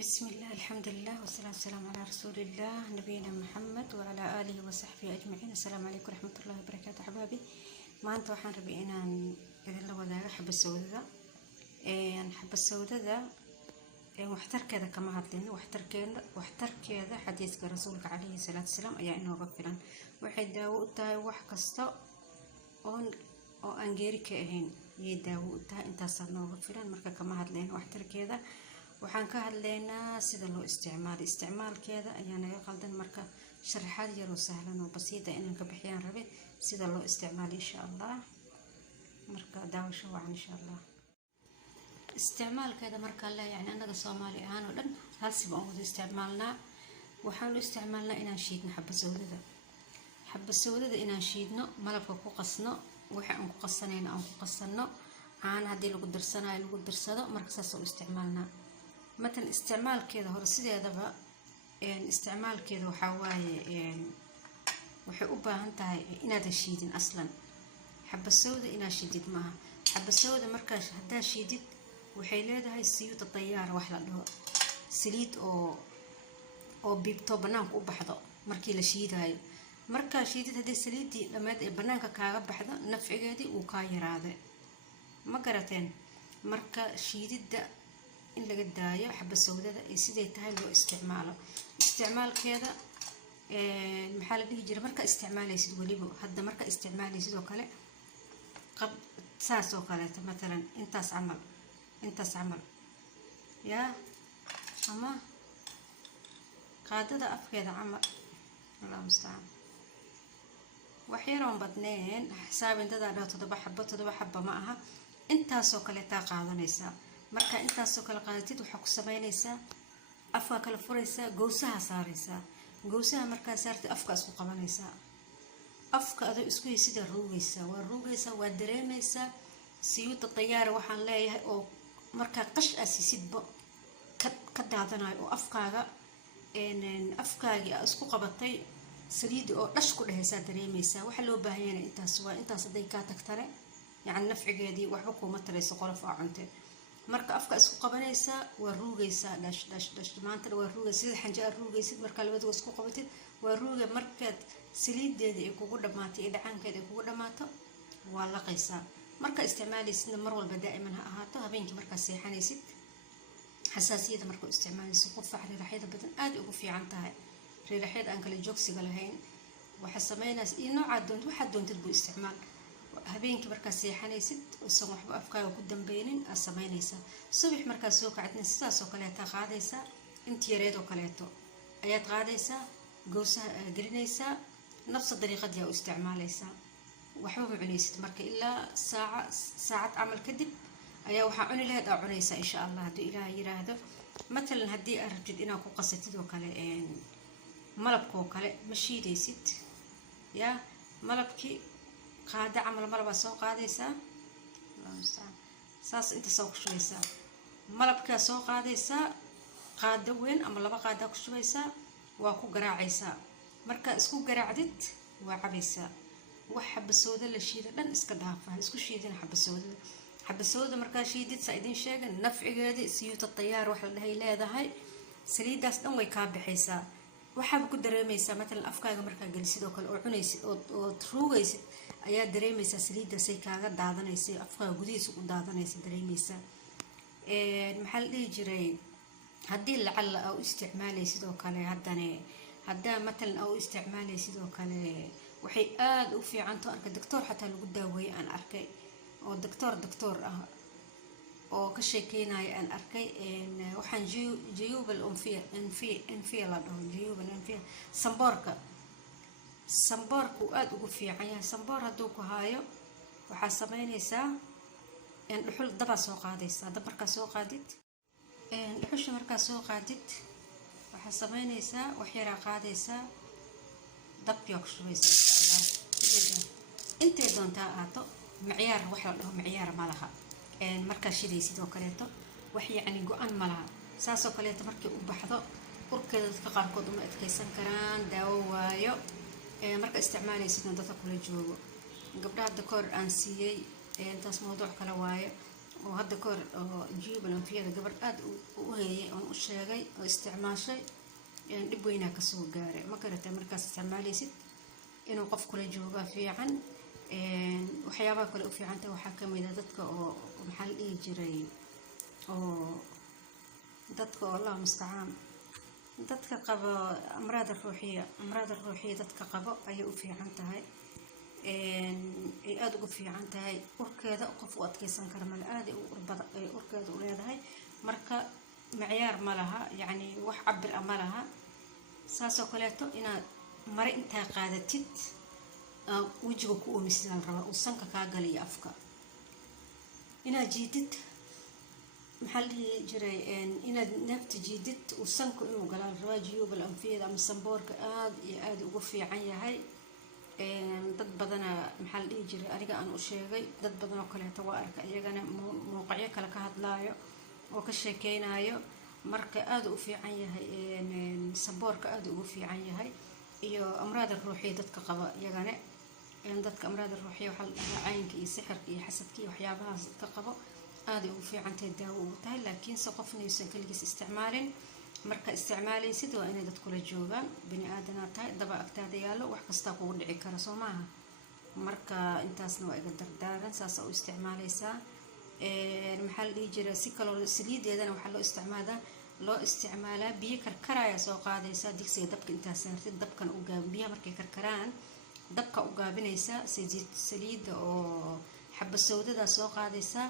بسم الله الحمد لله والصلاة والسلام على رسول الله نبينا محمد وعلى آله وصحبه أجمعين. السلام عليكم ورحمة الله وبركاته حبابي. ما أنت وحن ربي إن إذا لو ذا حب السوداء حب السوداء واحتر كذا كما هتلين واحتر كذا حديث رسولك عليه الصلاة والسلام أي إنه غفلا واحد داوودها وحكسته أو أنجيري كأهين يداوودها أنت صرنا غفلا مركا كما هتلين واحتر كذا waxaan ka hadlaynaa sida loo isticmaalkeeda ayaan naga qaldan marka sharaxaad yar oo sahlan oo basiid ah inaan ka bixiyaan rabe sida loo isticmaalo insha Allah marka daawasho wacan insha Allah isticmaalkeeda marka la yaani anaga Soomaali ahaan oo dhan hal si baan u isticmaalnaa waxaan u isticmaalnaa inaan shiidno xabba sawdada inaan shiidno malabka ku qasno waxa aan ku qasanayna aan ku qasanno aan hadii lagu darsado marka saas oo isticmaalnaa مثلا استعمال كذا هو رصيد هذا استعمال كذا وحواي وحقوبة هنتها إن هذا شيدين أصلا حب السوداء إن شديد معها حب السوداء مركز هذا شديد وحيلادها هاي السيوط الطيارة واحدة له سليت أو بيبتو بنانك وبحضة مركي لشيد هاي مركز شديد هذا السليت لما بنانك كعب بحضة نفع جدي وكاير هذا ما قرتين مركز شديد ده إن لقى الداية حب السوداء يصير يتهاي له استعمال كذا المحل اللي يجري مركز استعمال يصير وليبو هذا مركز استعمال يصير وكله قب ساس وكله مثلا انتاس عمل يا أما قاعدة أفكار عمل الله المستعان وحيرهم بدنين حساب انت ده تضبح حبة معها انتاس وكله تاقع نيسا marka intaas oo kala qaadatid waxa ku sameynaysaa afka kala furaysaa goosaha saaraysaa goosaha marka saartay afka isku qabanaysaa afka adoo isku sida ruugaysaa waa dareemaysaa siyuuta tayaara waxaan leeyahay oo marka qash asisidba ka daadanayo oo afkaaga isku qabatay saliid oo dhash ku dhehaysaa dareemaysaa waxa loo baahan yahay intaas haday ka tagtare yani nafcigeedii waxba kuma tarayso qolof aa cunte marka afka isku qabanaysa waa ruugaysa dash maanta waa ruugay sida xanjaa ruugaysid marka labadaba isku qabatid waa ruuga markaad saliideeda ay kugu dhamaatay dhacankeeda ay kugu dhamaato waa laqaysa marka isticmaalaysid mar walba daa'iman ha ahaato habeenkii marka seexanaysid xasaasiyada marka isticmaalaysid qof riixayda badan aad ugu fiican tahay riixayda aan kala joogsiga lahayn waxa sameeynaysa in nooca waxa doontid buu isticmaal habeenkii marka seexanaysid oo san waxba afkaaga ku dambeeynin sameynaysa subax marka soo kacdin sidaas oo kale ta qaadaysa intii yareed oo kaleeto ayaad qaadaysa goosaha gelinaysa nafs dariiqadii u isticmaalaysa waxba ma cunaysid marka ilaa saacad amal kadib ayaa waxa cuni lahayd oo cunaysa insha Allah hadii Ilaahay yiraahdo مثلا hadii aad rabtid inaad ku qasatid oo kale malabka oo kale ma shiidaysid ya malabki قاعدة عمل ملبا سو قاديسا ساس انت سو كشويسا ملبكا سو قاديسا قاده وين اما لبا قاده كشويسا واكو غراعيسا marka isku garaacdid waa cabaysa wax xab sooda la shiido dhan iska dhaafa isku shiidin xab sooda marka shiidid saidin sheegan nafcigeeda siyuuta tayaar wax la dhahay leedahay saliidaas dhan way ka bixaysaa waxaad ku dareemaysaa مثلا afkaaga marka galisid oo kale oo cunaysid oo ruugaysid ayaa dareemaysaa saliidda say kaaga daadanaysa afkaaga gudihiisa u daadanaysa dareemaysaa maxaa la dhihi jiray hadii lacala aad u isticmaalaysid oo kale hadaa مثلا aad u isticmaalaysid oo kale waxay aad u fiican tahay arka doctor xataa lagu daaweeyay aan arkay oo doctor ah oo ka sheekeynay aan arkay waxaan jiyubal anfiya la dhaho jiyubal anfiya samboorku aad ugu fiican yahay samboor haduu ku haayo waxa sameynaysaa in dhuxul daba soo qaadaysaa dab marka soo qaadid dhuxusha marka soo qaadid waxa sameynaysaa wax yar qaadaysaa dabka ku shubaysaa insha Allah doontaa aato macyaar wax la dhaho macyaar ma laha markaa shidaysid oo kaleeto wax yacni go-an ma laha saasoo kaleeto markii u baxdo urkeeda dadka qaarkood uma adkaysan karaan daawo waayo marka isticmaalaysidna dadka kula joogo gabdhaha hadda kahor aan siiyey intaas mawduuc kale waayo oo hadda kahor oo jiyuubal anfiyada gabadh aada u heeyay oon u sheegay oo isticmaashay dhib weynaa kasoo gaaray ma garatay markaas isticmaalaysid inuu qof kula joogaa fiican waxyaabaha kale u fiicantahay waxaa kamid a dadka oo maxaa la dhihi jiray oo dadka oo allah mustacaan dadka qabo amraada ruuxiya dadka qabo ayay u fiican tahay ay aada ugu fiican tahay urkeeda qof u adkaysan kara male aada ay urkeeda u leedahay marka macyaar ma laha yacni wax cabir a ma laha saasoo kaleeto inaad mare intaa qaadatid wejiga ku oomisid la rabaa uu sanka kaa galiyo afka inaad jiidid maxaa la dhihi jiray inaad neefta jiidid uu sanku inuu galaa la rabaa jiyuubal anfiyada ama samboorka aada iyo aada ugu fiican yahay dad badana maxaa la dhihi jiray aniga aan u sheegay dad badan oo kaleeto waa arka iyagana muuqacyo kale ka hadlaayo oo ka sheekeynayo marka aada u fiican yahay samboorka aada ugu fiican yahay iyo amraada ruuxiya dadka qaba iyagana dadka amraada ruuxiya waxaa la dhahaa caynka iyo sixirka iyo xasadka iyo waxyaabahaas dadka qabo aaday ugu fiicantahay daawo ugu tahay laakiinse qofna yuusan keligiis isticmaalin marka isticmaalaysid waa inay dad kula joogaan bini aadanaad tahay daba agtaada yaallo wax kastaa kugu dhici kara soo maaha marka intaasna waa iga dardaaran saasa u isticmaalaysaa maxaa la dhihi jira si kaloo saliideedana waxaa loo isticmaalaa biyo karkaraya soo qaadaysaa digsiga dabka intaa saartid dabkan u gaabin biyaha markay karkaraan dabka u gaabinaysaa saliidda oo xaba sawdada soo qaadaysaa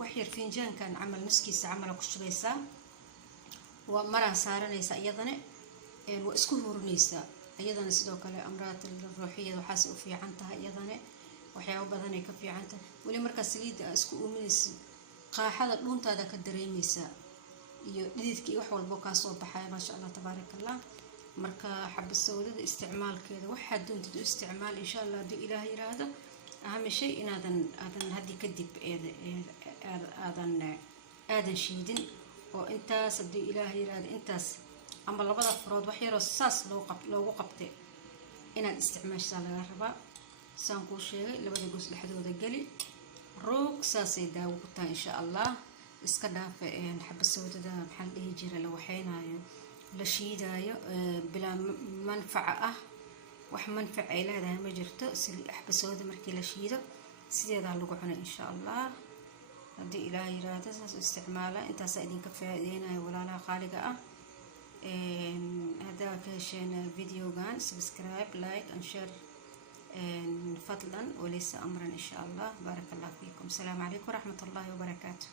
wax yar finjaankan camal nuskiisa camala ku shubaysaa waa maraa saaranaysaa iyadana waa isku hurinaysaa iyadana sidoo kale amraada ruuxiyada waxaas u fiican tahay iyadana waxyaabo badanay ka fiican tahay weli markaa saliidda isku uuminaysa qaaxada dhuuntaada ka dareemaysaa iyo dhididka iyo wax walbo kaa soo baxaya maasha allah tabaaraka allah marka xaba sawdada isticmaalkeeda waxaad doontid u isticmaal insha allah haddii ilaah yiraahdo aham shay inaadan haddii kadib aadan shiidin oo intaas haddii ilaah yiraahdo intaas ama labada farood wax yaroo saas loogu qabtay inaad isticmaashaa laga rabaa saan kuu sheegay labada goos dhexdooda geli roog saasay daawo ku tahay insha allah iska dhaafa xaba sawdada maxaa la dhihi jira la waxeynayo la shiidaayo bilaa manfaca ah wax manfac ay leedahay ma jirto xaba sawdada markii la shiido sideedaa lagu cunay insha allah haddii ilaah yiraahdo saas u isticmaala intaasaa idinka faa'iideynayo walaalaha qaaliga ah haddaa ka hesheen videogan subscribe like and share فضلا وليس أمرا إن شاء الله بارك الله فيكم السلام عليكم ورحمة الله وبركاته